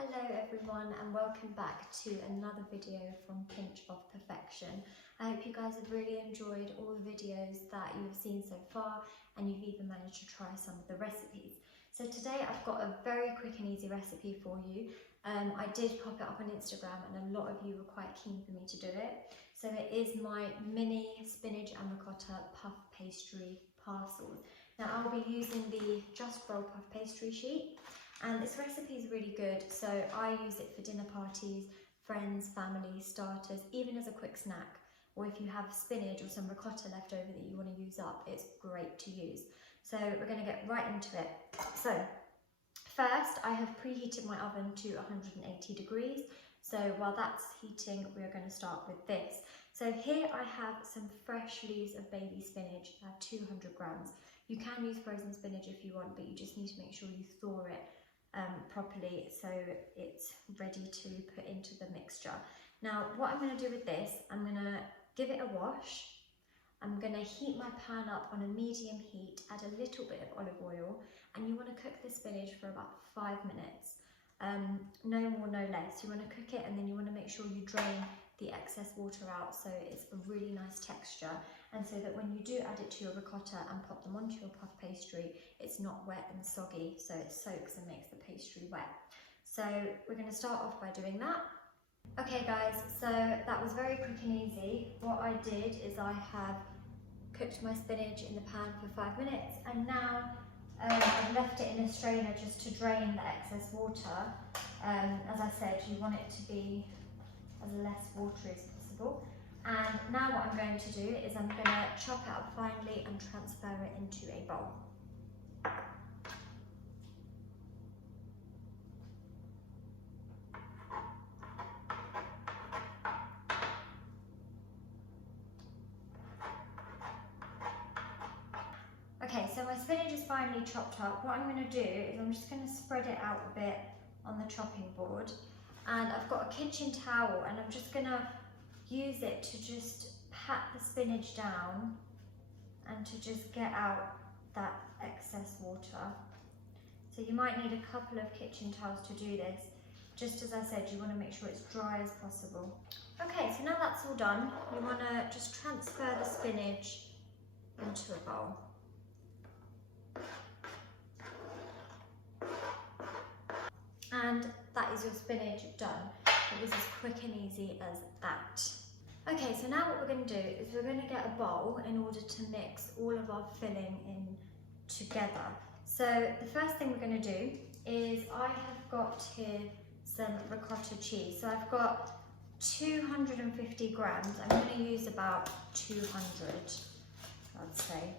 Hello everyone and welcome back to another video from Pinch of Perfection. I hope you guys have really enjoyed all the videos that you have seen so far and you've even managed to try some of the recipes. So today I've got a very quick and easy recipe for you. I did pop it up on Instagram and a lot of you were quite keen for me to do it. So it is my mini spinach and ricotta puff pastry parcels. Now I'll be using the Jus Roll puff pastry sheet. And this recipe is really good, so I use it for dinner parties, friends, family, starters, even as a quick snack. Or if you have spinach or some ricotta left over that you want to use up, it's great to use. So we're going to get right into it. So first, I have preheated my oven to 180 degrees. So while that's heating, we're going to start with this. So here I have some fresh leaves of baby spinach, 200 grams. You can use frozen spinach if you want, but you just need to make sure you thaw it properly so it's ready to put into the mixture. Now what I'm going to do with this, I'm going to give it a wash. I'm going to heat my pan up on a medium heat, add a little bit of olive oil, and you want to cook the spinach for about 5 minutes. No more, no less. You want to cook it and then you want to make sure you drain the excess water out so it's a really nice texture, and so that when you do add it to your ricotta and pop them onto your puff pastry, it's not wet and soggy, so it soaks and makes the pastry wet. So we're going to start off by doing that. Okay guys, so that was very quick and easy. What I did is I have cooked my spinach in the pan for 5 minutes, and now I've left it in a strainer just to drain the excess water. As I said, you want it to be as less watery as possible. And now what I'm going to do is I'm going to chop it up finely and transfer it into a bowl. Okay, so my spinach is finely chopped up. What I'm going to do is I'm just going to spread it out a bit on the chopping board. And I've got a kitchen towel and I'm just going to use it to just pat the spinach down and to just get out that excess water. So you might need a couple of kitchen towels to do this. Just as I said, you want to make sure it's dry as possible. Okay, so now that's all done, you want to just transfer the spinach into a bowl. And that is your spinach done. It was as quick and easy as that. Okay, so now what we're going to do is we're going to get a bowl in order to mix all of our filling in together. So the first thing we're going to do is I have got here some ricotta cheese. So I've got 250 grams. I'm going to use about 200, I'd say.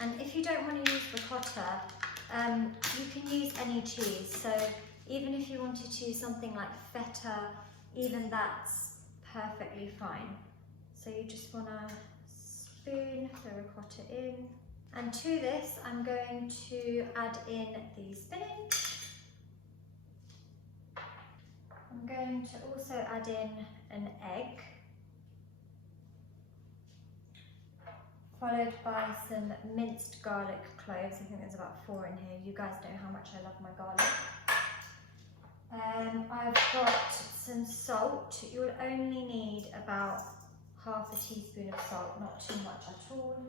And if you don't want to use ricotta, you can use any cheese. So even if you wanted to use something like feta, even that's perfectly fine. So you just want to spoon the ricotta in. And to this, I'm going to add in the spinach. I'm going to also add in an egg, followed by some minced garlic cloves. I think there's about 4 in here. You guys know how much I love my garlic. I've got some salt. You'll only need about half a teaspoon of salt, not too much at all.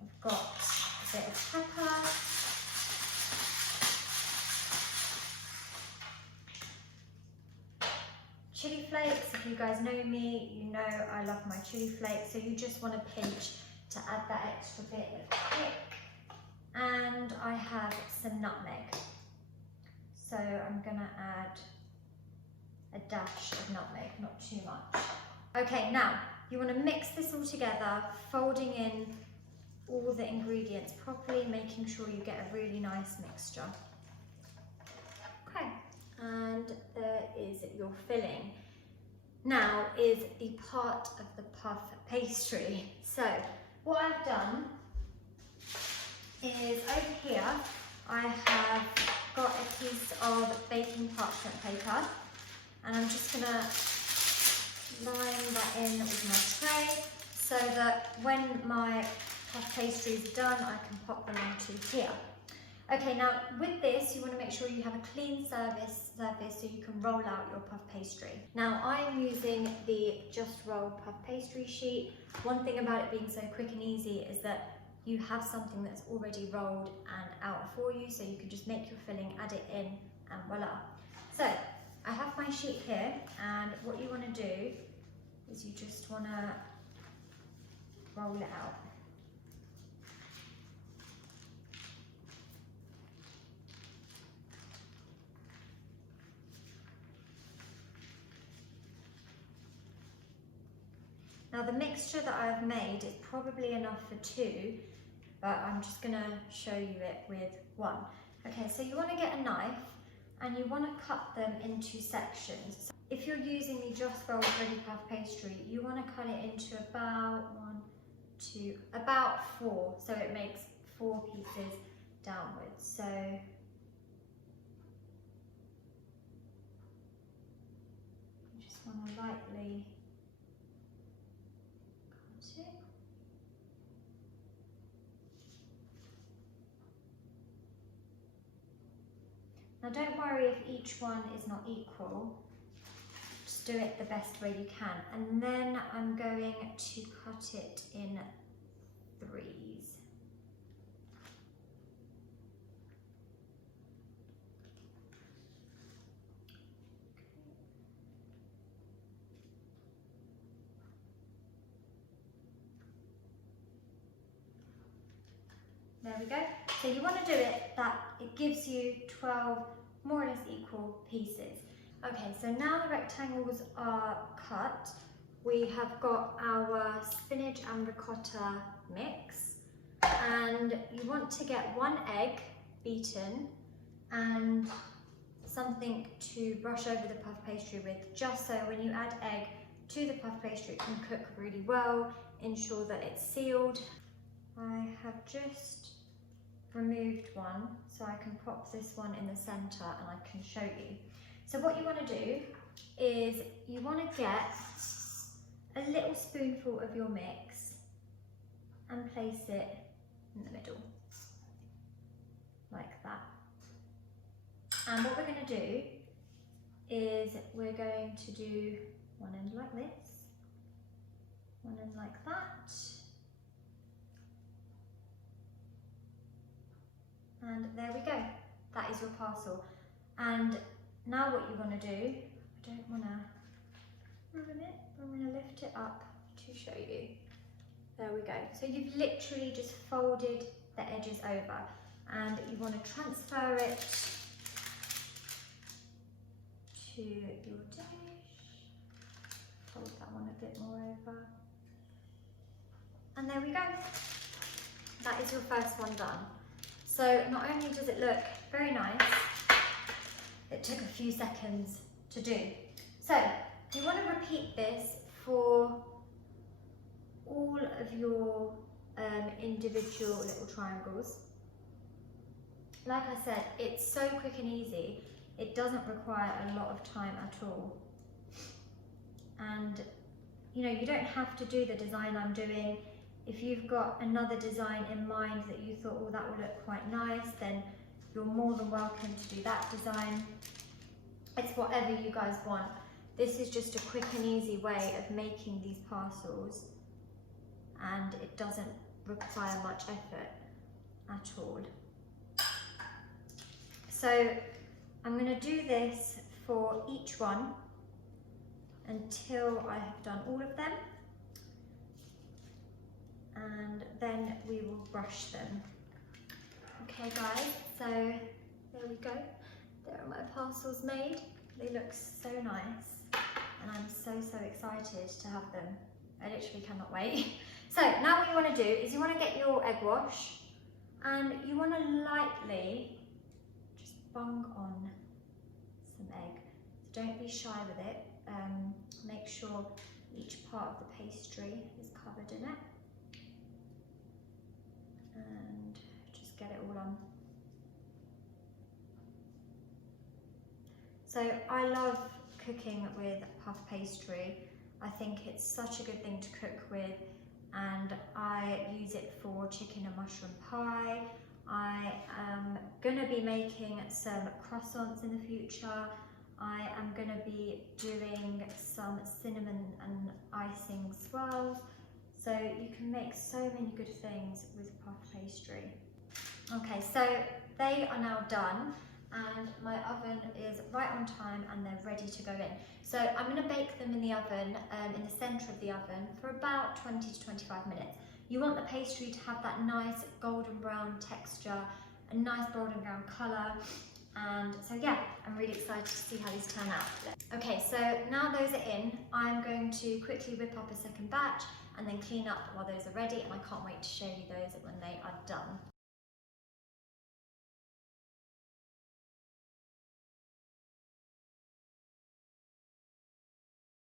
I've got a bit of pepper. Chili flakes, if you guys know me, you know I love my chili flakes, so you just want to pinch to add that extra bit of kick. And I have some nutmeg. So I'm going to add a dash of nutmeg, not too much. Okay, now you want to mix this all together, folding in all the ingredients properly, making sure you get a really nice mixture. Okay, and there is your filling. Now is the part of the puff pastry. So what I've done is over here I have got a piece of baking parchment paper, and I'm just going to line that in with my tray so that when my puff pastries are done, I can pop them onto here. Okay, now with this, you want to make sure you have a clean surface so you can roll out your puff pastry. Now I'm using the Jus Roll puff pastry sheet. One thing about it being so quick and easy is that you have something that's already rolled and out for you, so you can just make your filling, add it in, and voila. So I have my sheet here, and what you want to do is you just want to roll it out. Now the mixture that I've made is probably enough for 2, but I'm just going to show you it with 1. Okay, so you want to get a knife and you want to cut them into sections. So if you're using the Jus Roll ready puff pastry, you want to cut it into about 4, so it makes 4 pieces downwards. So you just want to lightly cut it. Now don't worry if each one is not equal, just do it the best way you can. And then I'm going to cut it in 3s. There we go. So you want to do it that it gives you 12 more or less equal pieces. Okay, so now the rectangles are cut. We have got our spinach and ricotta mix, and you want to get 1 egg beaten and something to brush over the puff pastry with, just so when you add egg to the puff pastry it can cook really well, ensure that it's sealed. I have just removed one so I can pop this one in the center and I can show you. So what you want to do is you want to get a little spoonful of your mix and place it in the middle like that. And what we're going to do is we're going to do one end like this, one end like that, and there we go. That is your parcel. And now what you want to do, I don't want to ruin it, I'm going to lift it up to show you. There we go. So you've literally just folded the edges over, and you want to transfer it to your dish. Fold that one a bit more over. And there we go. That is your first one done. So not only does it look very nice, it took a few seconds to do. So you want to repeat this for all of your individual little triangles. Like I said, it's so quick and easy. It doesn't require a lot of time at all. And you know, you don't have to do the design I'm doing. If you've got another design in mind that you thought, oh, that would look quite nice, then you're more than welcome to do that design. It's whatever you guys want. This is just a quick and easy way of making these parcels, and it doesn't require much effort at all. So I'm going to do this for each one until I have done all of them, and then we will brush them. Okay guys, so there we go. There are my parcels made. They look so nice, and I'm so excited to have them. I literally cannot wait. So now what you want to do is you want to get your egg wash, and you want to lightly just bung on some egg. So don't be shy with it. Make sure each part of the pastry is covered in it, and just get it all on. So I love cooking with puff pastry. I think it's such a good thing to cook with. and I use it for chicken and mushroom pie. I am gonna be making some croissants in the future. I am gonna be doing some cinnamon and icing swirls. So you can make so many good things with puff pastry. Okay, so they are now done and my oven is right on time and they're ready to go in. So I'm going to bake them in the oven, in the centre of the oven, for about 20 to 25 minutes. You want the pastry to have that nice golden brown texture, a nice golden brown colour, and so yeah, I'm really excited to see how these turn out. Okay, so now those are in, I'm going to quickly whip up a second batch and then clean up while those are ready, and I can't wait to show you those when they are done.